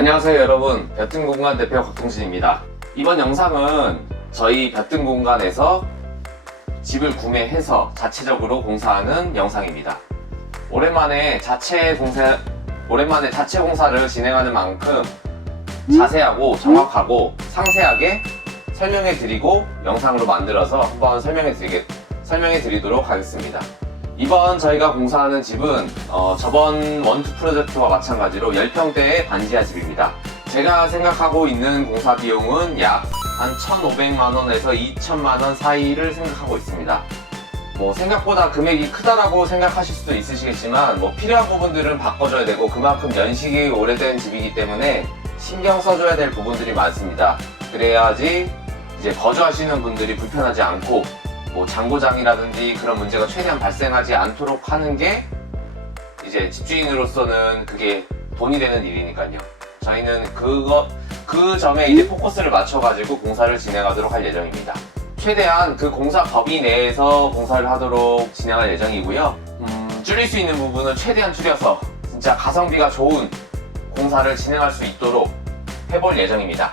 안녕하세요 여러분. 벼뜬공간 대표 곽동진입니다. 이번 영상은 저희 벼뜬공간에서 집을 구매해서 자체적으로 공사하는 영상입니다. 오랜만에 자체 공사 오랜만에 자체 공사를 진행하는 만큼 자세하고 정확하고 상세하게 설명해 드리고 영상으로 만들어서 한번 설명해 드리게 설명해 드리도록 하겠습니다 이번 저희가 공사하는 집은 어, 저번 원투 프로젝트와 마찬가지로 10평대의 반지하 집입니다. 제가 생각하고 있는 공사 비용은 약 한 1,500만원에서 2천만원 사이를 생각하고 있습니다. 뭐 생각보다 금액이 크다라고 생각하실 수도 있으시겠지만 뭐 필요한 부분들은 바꿔줘야 되고 그만큼 연식이 오래된 집이기 때문에 신경 써줘야 될 부분들이 많습니다. 그래야지 이제 거주하시는 분들이 불편하지 않고 뭐 장고장이라든지 그런 문제가 최대한 발생하지 않도록 하는 게 이제 집주인으로서는 그게 돈이 되는 일이니까요. 저희는 그거 그 점에 이제 포커스를 맞춰가지고 공사를 진행하도록 할 예정입니다. 최대한 그 공사 범위 내에서 공사를 하도록 진행할 예정이고요. 음, 줄일 수 있는 부분은 최대한 줄여서 진짜 가성비가 좋은 공사를 진행할 수 있도록 해볼 예정입니다.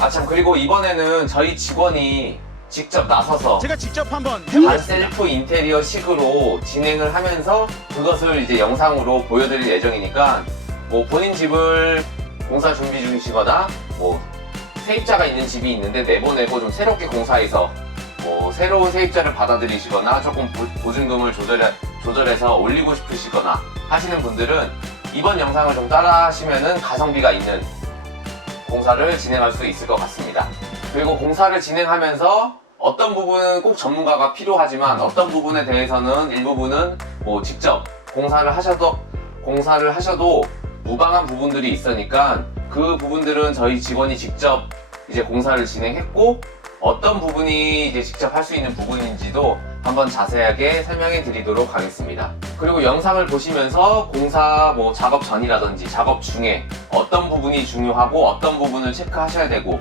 아 참 그리고 이번에는 저희 직원이 직접 나서서 제가 직접 한번 반 해보겠습니다. 셀프 인테리어 식으로 진행을 하면서 그것을 이제 영상으로 보여드릴 예정이니까 뭐 본인 집을 공사 준비 중이시거나 뭐 세입자가 있는 집이 있는데 내보내고 좀 새롭게 공사해서 뭐 새로운 세입자를 받아들이시거나 조금 보- 보증금을 조절해, 조절해서 올리고 싶으시거나 하시는 분들은 이번 영상을 좀 따라 하시면은 가성비가 있는 공사를 진행할 수 있을 것 같습니다. 그리고 공사를 진행하면서 어떤 부분은 꼭 전문가가 필요하지만 어떤 부분에 대해서는 일부분은 뭐 직접 공사를 하셔도 공사를 하셔도 무방한 부분들이 있으니까 그 부분들은 저희 직원이 직접 이제 공사를 진행했고 어떤 부분이 이제 직접 할 수 있는 부분인지도 한번 자세하게 설명해 드리도록 하겠습니다. 그리고 영상을 보시면서 공사 뭐 작업 전이라든지 작업 중에 어떤 부분이 중요하고 어떤 부분을 체크하셔야 되고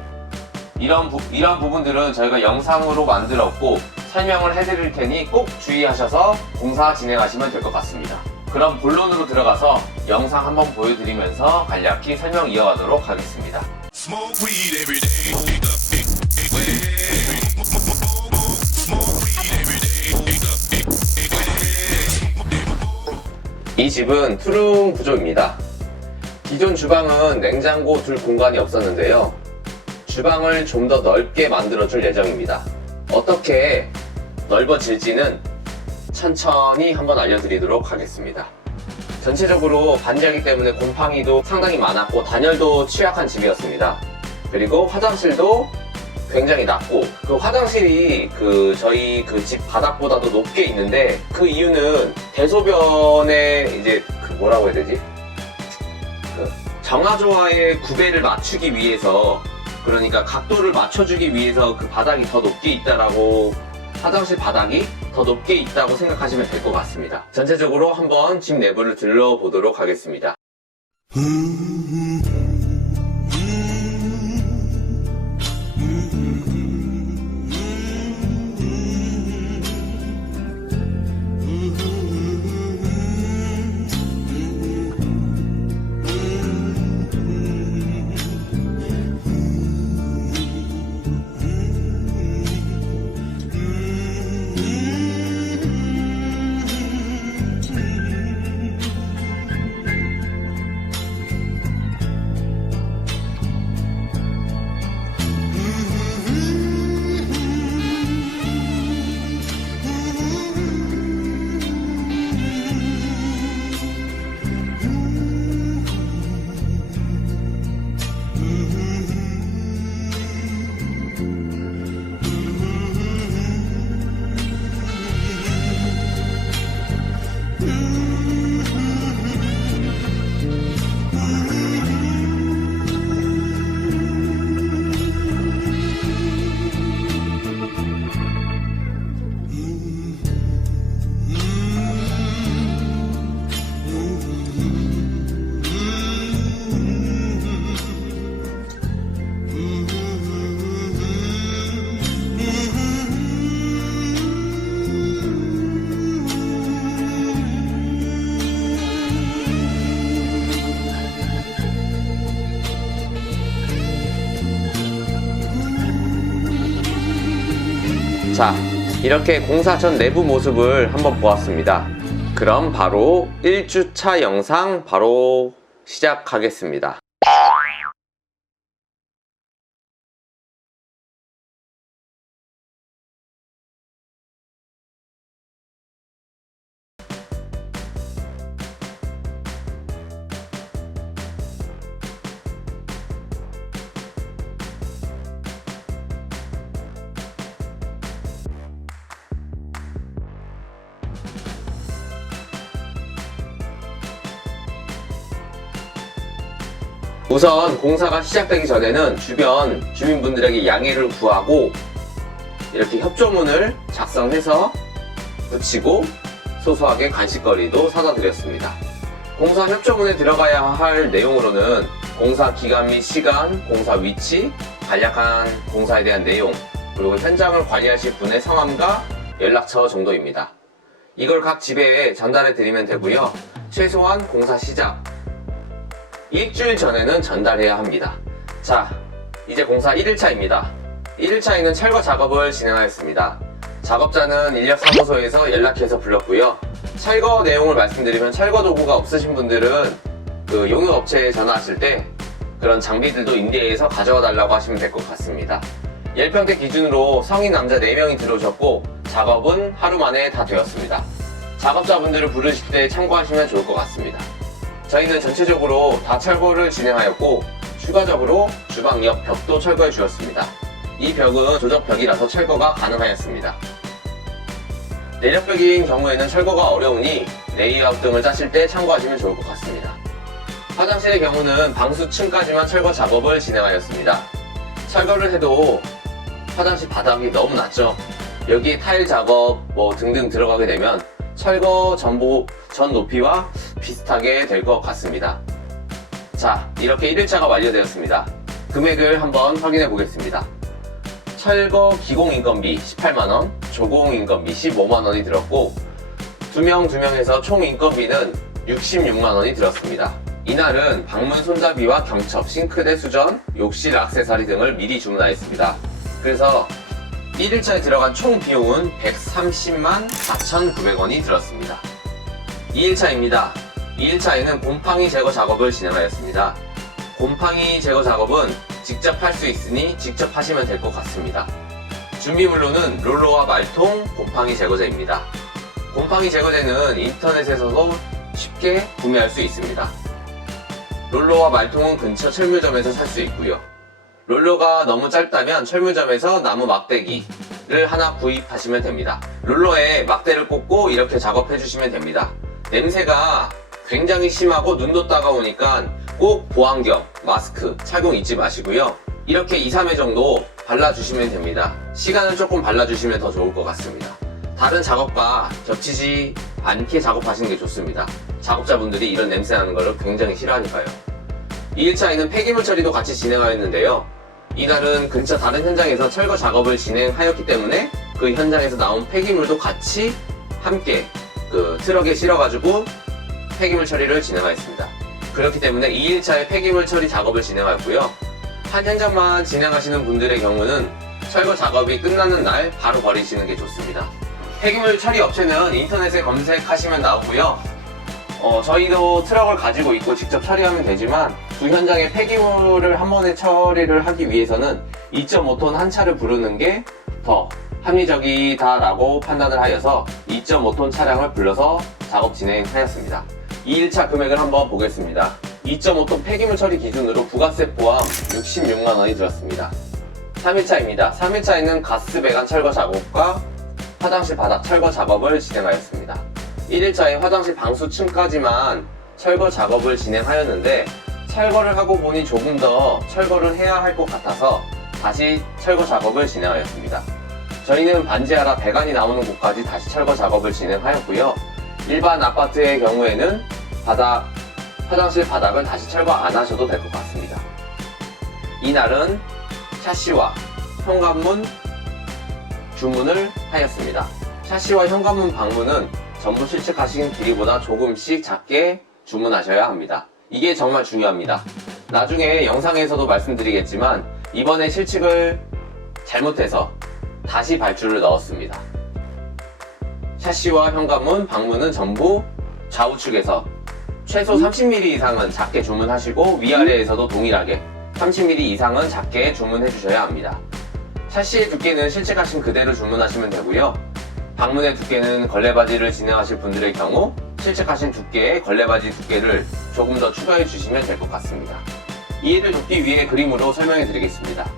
이런, 부, 이런 부분들은 저희가 영상으로 만들었고 설명을 해드릴 테니 꼭 주의하셔서 공사 진행하시면 될 것 같습니다. 그럼 본론으로 들어가서 영상 한번 보여드리면서 간략히 설명 이어가도록 하겠습니다. 이 집은 투룸 구조입니다. 기존 주방은 냉장고 둘 공간이 없었는데요. 주방을 좀 더 넓게 만들어줄 예정입니다. 어떻게 넓어질지는 천천히 한번 알려드리도록 하겠습니다. 전체적으로 반지하기 때문에 곰팡이도 상당히 많았고 단열도 취약한 집이었습니다. 그리고 화장실도 굉장히 낮고 그 화장실이 그 저희 그 집 바닥보다도 높게 있는데 그 이유는 대소변에 이제 그 뭐라고 해야 되지? 그 정화조화의 구배를 맞추기 위해서 그러니까 각도를 맞춰주기 위해서 그 바닥이 더 높게 있다라고 화장실 바닥이 더 높게 있다고 생각하시면 될 것 같습니다. 전체적으로 한번 집 내부를 들러보도록 하겠습니다. 자, 이렇게 공사 전 내부 모습을 한번 보았습니다. 그럼 바로 1주차 영상 바로 시작하겠습니다. 우선 공사가 시작되기 전에는 주변 주민분들에게 양해를 구하고 이렇게 협조문을 작성해서 붙이고 소소하게 간식거리도 사다 드렸습니다. 공사 협조문에 들어가야 할 내용으로는 공사 기간 및 시간, 공사 위치, 간략한 공사에 대한 내용, 그리고 현장을 관리하실 분의 성함과 연락처 정도입니다. 이걸 각 집에 전달해 드리면 되고요. 최소한 공사 시작, 일주일 전에는 전달해야 합니다. 자, 이제 공사 1일차입니다. 1일차에는 철거 작업을 진행하였습니다. 작업자는 인력사무소에서 연락해서 불렀고요. 철거 내용을 말씀드리면 철거 도구가 없으신 분들은 그 용역 업체에 전화하실 때 그런 장비들도 인디에서 가져와 달라고 하시면 될 것 같습니다. 10평대 기준으로 성인 남자 4명이 들어오셨고 작업은 하루 만에 다 되었습니다. 작업자분들을 부르실 때 참고하시면 좋을 것 같습니다. 저희는 전체적으로 다 철거를 진행하였고 추가적으로 주방 옆 벽도 철거해 주었습니다. 이 벽은 조적벽이라서 철거가 가능하였습니다. 내력벽인 경우에는 철거가 어려우니 레이아웃 등을 짜실 때 참고하시면 좋을 것 같습니다. 화장실의 경우는 방수층까지만 철거 작업을 진행하였습니다. 철거를 해도 화장실 바닥이 너무 낮죠. 여기에 타일 작업 뭐 등등 들어가게 되면 철거 전보 전 높이와 비슷하게 될 것 같습니다. 자, 이렇게 1일차가 완료되었습니다. 금액을 한번 확인해 보겠습니다. 철거 기공 인건비 18만원, 조공 인건비 15만원이 들었고, 두명두 명에서 총 인건비는 66만원이 들었습니다. 이날은 방문 손잡이와 경첩, 싱크대 수전, 욕실 액세서리 등을 미리 주문하였습니다. 그래서 1일차에 들어간 총 비용은 130만 4,900원이 들었습니다. 2일차입니다. 2일차에는 곰팡이 제거 작업을 진행하였습니다. 곰팡이 제거 작업은 직접 할 수 있으니 직접 하시면 될 것 같습니다. 준비물로는 롤러와 말통, 곰팡이 제거제입니다. 곰팡이 제거제는 인터넷에서도 쉽게 구매할 수 있습니다. 롤러와 말통은 근처 철물점에서 살 수 있고요. 롤러가 너무 짧다면 철물점에서 나무 막대기를 하나 구입하시면 됩니다. 롤러에 막대를 꽂고 이렇게 작업해 주시면 됩니다. 냄새가 굉장히 심하고 눈도 따가우니까 꼭 보안경, 마스크 착용 잊지 마시고요. 이렇게 2, 3회 정도 발라주시면 됩니다. 시간을 조금 발라주시면 더 좋을 것 같습니다. 다른 작업과 겹치지 않게 작업하시는 게 좋습니다. 작업자분들이 이런 냄새 나는 걸 굉장히 싫어하니까요. 2일차에는 폐기물 처리도 같이 진행하였는데요. 이날은 근처 다른 현장에서 철거 작업을 진행하였기 때문에 그 현장에서 나온 폐기물도 같이 함께 그 트럭에 실어가지고 폐기물 처리를 진행하였습니다. 그렇기 때문에 2일차에 폐기물 처리 작업을 진행하였고요. 한 현장만 진행하시는 분들의 경우는 철거 작업이 끝나는 날 바로 버리시는 게 좋습니다. 폐기물 처리 업체는 인터넷에 검색하시면 나오고요. 어, 저희도 트럭을 가지고 있고 직접 처리하면 되지만 두 현장의 폐기물을 한 번에 처리를 하기 위해서는 2.5톤 한 차를 부르는 게 더 합리적이다라고 판단을 하여서 2.5톤 차량을 불러서 작업 진행하였습니다. 2일차 금액을 한번 보겠습니다. 2.5톤 폐기물 처리 기준으로 부가세 포함 66만 원이 들었습니다. 3일차입니다. 3일차에는 가스 배관 철거 작업과 화장실 바닥 철거 작업을 진행하였습니다. 1일차에 화장실 방수층까지만 철거 작업을 진행하였는데 철거를 하고 보니 조금 더 철거를 해야 할 것 같아서 다시 철거 작업을 진행하였습니다. 저희는 반지하라 배관이 나오는 곳까지 다시 철거 작업을 진행하였고요. 일반 아파트의 경우에는 바닥, 화장실 바닥은 다시 철거 안 하셔도 될 것 같습니다. 이날은 샤시와 현관문 주문을 하였습니다. 샤시와 현관문 방문은 전부 실측하신 길이보다 조금씩 작게 주문하셔야 합니다. 이게 정말 중요합니다. 나중에 영상에서도 말씀드리겠지만 이번에 실측을 잘못해서 다시 발주를 넣었습니다. 샤시와 현관문, 방문은 전부 좌우측에서 최소 30mm 이상은 작게 주문하시고 위아래에서도 동일하게 30mm 이상은 작게 주문해 주셔야 합니다. 샤시의 두께는 실측하신 그대로 주문하시면 되고요. 방문의 두께는 걸레바지를 진행하실 분들의 경우 실측하신 두께의 걸레바지 두께를 조금 더 추가해 주시면 될 것 같습니다. 이해를 돕기 위해 그림으로 설명해 드리겠습니다.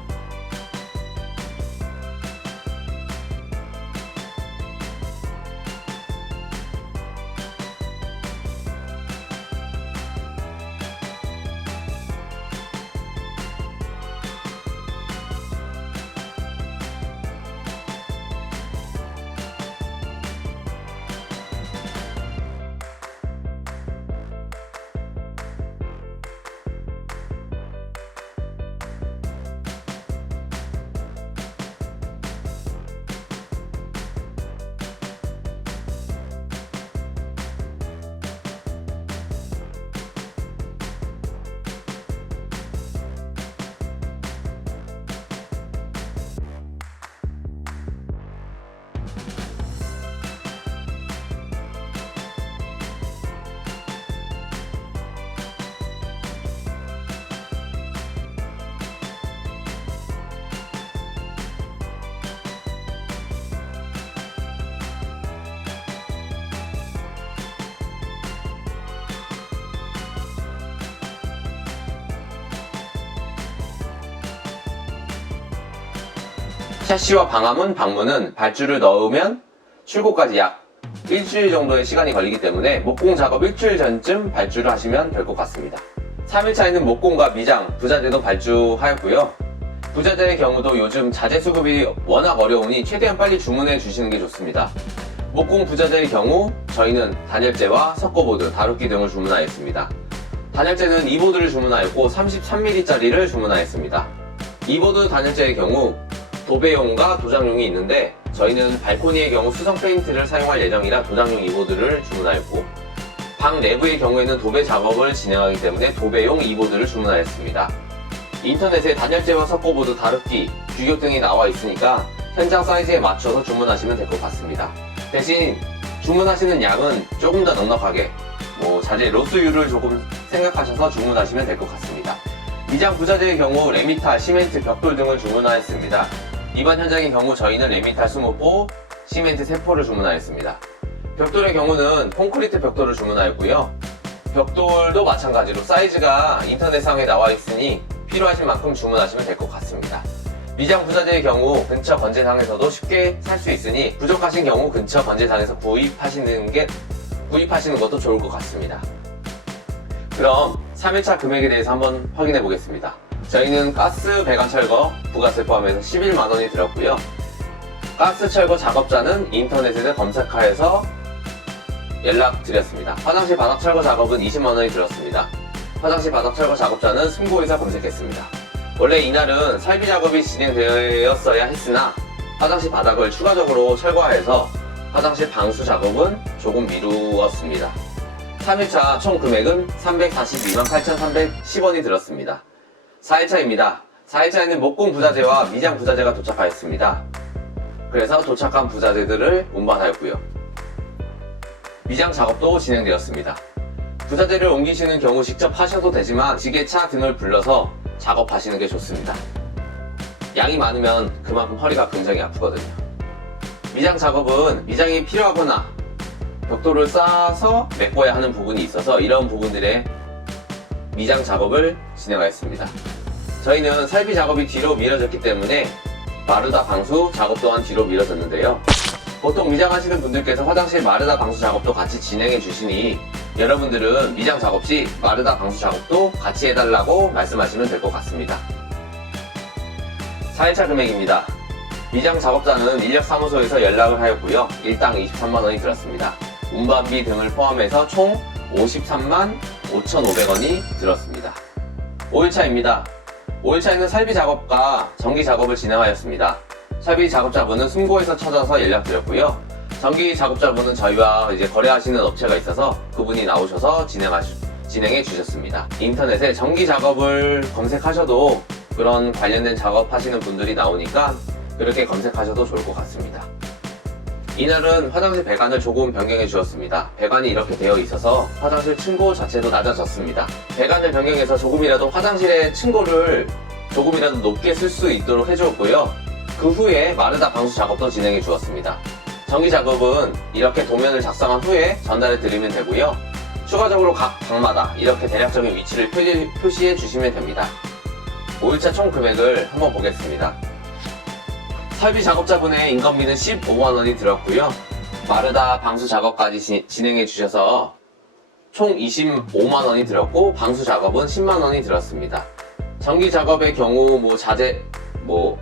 샤시와 방화문, 방문은 발주를 넣으면 출고까지 약 일주일 정도의 시간이 걸리기 때문에 목공 작업 일주일 전쯤 발주를 하시면 될 것 같습니다. 3일차에는 목공과 미장, 부자재도 발주하였고요. 부자재의 경우도 요즘 자재 수급이 워낙 어려우니 최대한 빨리 주문해 주시는 게 좋습니다. 목공 부자재의 경우 저희는 단열재와 석고보드, 다루기 등을 주문하였습니다. 단열재는 2보드를 주문하였고 33mm짜리를 주문하였습니다. 2보드 단열재의 경우 도배용과 도장용이 있는데 저희는 발코니의 경우 수성 페인트를 사용할 예정이라 도장용 2보드를 주문하였고 방 내부의 경우에는 도배 작업을 진행하기 때문에 도배용 2보드를 주문하였습니다. 인터넷에 단열재와 석고보드 다루기, 규격 등이 나와 있으니까 현장 사이즈에 맞춰서 주문하시면 될 것 같습니다. 대신 주문하시는 양은 조금 더 넉넉하게 뭐 자재 로스율을 조금 생각하셔서 주문하시면 될 것 같습니다. 미장 부자재의 경우 레미탈, 시멘트, 벽돌 등을 주문하였습니다. 이번 현장의 경우 저희는 레미탈 20포, 시멘트 3포를 주문하였습니다. 벽돌의 경우는 콘크리트 벽돌을 주문하였고요. 벽돌도 마찬가지로 사이즈가 인터넷상에 나와 있으니 필요하신 만큼 주문하시면 될 것 같습니다. 미장 부자재의 경우 근처 건재상에서도 쉽게 살 수 있으니 부족하신 경우 근처 건재상에서 구입하시는 게 구입하시는 것도 좋을 것 같습니다. 그럼 3일차 금액에 대해서 한번 확인해 보겠습니다. 저희는 가스 배관 철거, 부가세 포함해서 11만 원이 들었고요. 가스 철거 작업자는 인터넷에서 검색하여서 연락 드렸습니다. 화장실 바닥 철거 작업은 20만 원이 들었습니다. 화장실 바닥 철거 작업자는 승고에서 검색했습니다. 원래 이날은 설비 작업이 진행되었어야 했으나 화장실 바닥을 추가적으로 철거해서 화장실 방수 작업은 조금 미루었습니다. 3일차 총 금액은 342만 8,310원이 들었습니다. 4일차입니다. 4일차에는 목공 부자재와 미장 부자재가 도착하였습니다. 그래서 도착한 부자재들을 운반하였고요. 미장 작업도 진행되었습니다. 부자재를 옮기시는 경우 직접 하셔도 되지만 지게차 등을 불러서 작업하시는 게 좋습니다. 양이 많으면 그만큼 허리가 굉장히 아프거든요. 미장 작업은 미장이 필요하거나 벽돌을 쌓아서 메꿔야 하는 부분이 있어서 이런 부분들의 미장 작업을 진행하였습니다. 저희는 설비 작업이 뒤로 미뤄졌기 때문에 마르다 방수 작업 또한 뒤로 미뤄졌는데요. 보통 미장하시는 분들께서 화장실 마르다 방수 작업도 같이 진행해 주시니 여러분들은 미장 작업 시 마르다 방수 작업도 같이 해달라고 말씀하시면 될 것 같습니다. 4일차 금액입니다. 미장 작업자는 인력사무소에서 연락을 하였고요. 일당 23만원이 들었습니다. 운반비 등을 포함해서 총 53만 5,500원이 들었습니다. 5일차입니다. 5일차에는 설비 작업과 전기 작업을 진행하였습니다. 설비 작업자분은 승고에서 찾아서 연락드렸고요. 전기 작업자분은 저희와 이제 거래하시는 업체가 있어서 그분이 나오셔서 진행하시, 진행해 주셨습니다. 인터넷에 전기 작업을 검색하셔도 그런 관련된 작업 하시는 분들이 나오니까 그렇게 검색하셔도 좋을 것 같습니다. 이날은 화장실 배관을 조금 변경해 주었습니다. 배관이 이렇게 되어 있어서 화장실 층고 자체도 낮아졌습니다. 배관을 변경해서 조금이라도 화장실의 층고를 조금이라도 높게 쓸 수 있도록 해주었고요. 그 후에 마르다 방수 작업도 진행해 주었습니다. 전기 작업은 이렇게 도면을 작성한 후에 전달해 드리면 되고요. 추가적으로 각 방마다 이렇게 대략적인 위치를 표시, 표시해 주시면 됩니다. 5일차 총 금액을 한번 보겠습니다. 설비 작업자분의 인건비는 15만 원이 들었고요. 마르다 방수 작업까지 지- 진행해 주셔서 총 25만 원이 들었고, 방수 작업은 10만 원이 들었습니다. 전기 작업의 경우, 뭐, 자재, 뭐,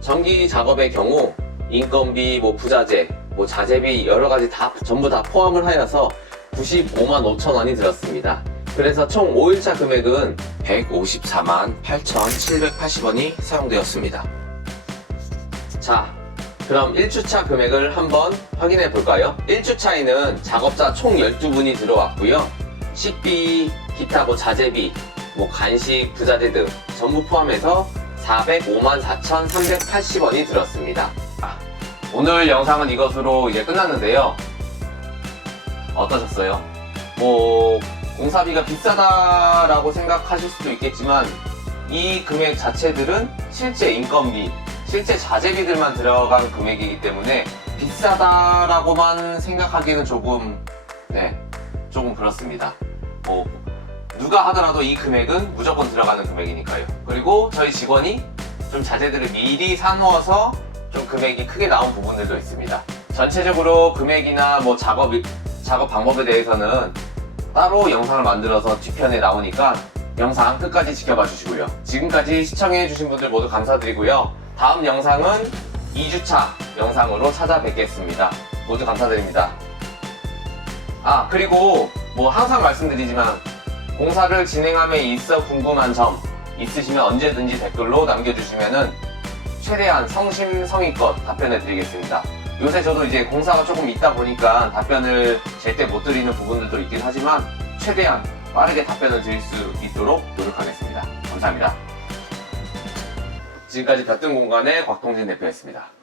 전기 작업의 경우, 인건비, 뭐, 부자재, 뭐, 자재비, 여러 가지 다, 전부 다 포함을 하여서 95만 5천 원이 들었습니다. 그래서 총 5일차 금액은 154만 8,780원이 사용되었습니다. 자, 그럼 1주차 금액을 한번 확인해 볼까요? 1주차에는 작업자 총 12분이 들어왔고요. 식비, 기타 뭐 자재비, 뭐 간식, 부자재 등 전부 포함해서 405만 4,380원이 들었습니다. 아, 오늘 영상은 이것으로 이제 끝났는데요. 어떠셨어요? 뭐 공사비가 비싸다라고 생각하실 수도 있겠지만 이 금액 자체들은 실제 인건비, 실제 자재비들만 들어간 금액이기 때문에 비싸다라고만 생각하기에는 조금 네 조금 그렇습니다. 뭐 누가 하더라도 이 금액은 무조건 들어가는 금액이니까요. 그리고 저희 직원이 좀 자재들을 미리 사놓아서 좀 금액이 크게 나온 부분들도 있습니다. 전체적으로 금액이나 뭐 작업 작업 방법에 대해서는 따로 영상을 만들어서 뒤편에 나오니까 영상 끝까지 지켜봐 주시고요. 지금까지 시청해 주신 분들 모두 감사드리고요. 다음 영상은 2주차 영상으로 찾아뵙겠습니다. 모두 감사드립니다. 아, 그리고 뭐 항상 말씀드리지만 공사를 진행함에 있어 궁금한 점 있으시면 언제든지 댓글로 남겨주시면은 최대한 성심성의껏 답변해 드리겠습니다. 요새 저도 이제 공사가 조금 있다 보니까 답변을 제때 못 드리는 부분들도 있긴 하지만 최대한 빠르게 답변을 드릴 수 있도록 노력하겠습니다. 감사합니다. 지금까지 볕든 공간의 곽동진 대표였습니다.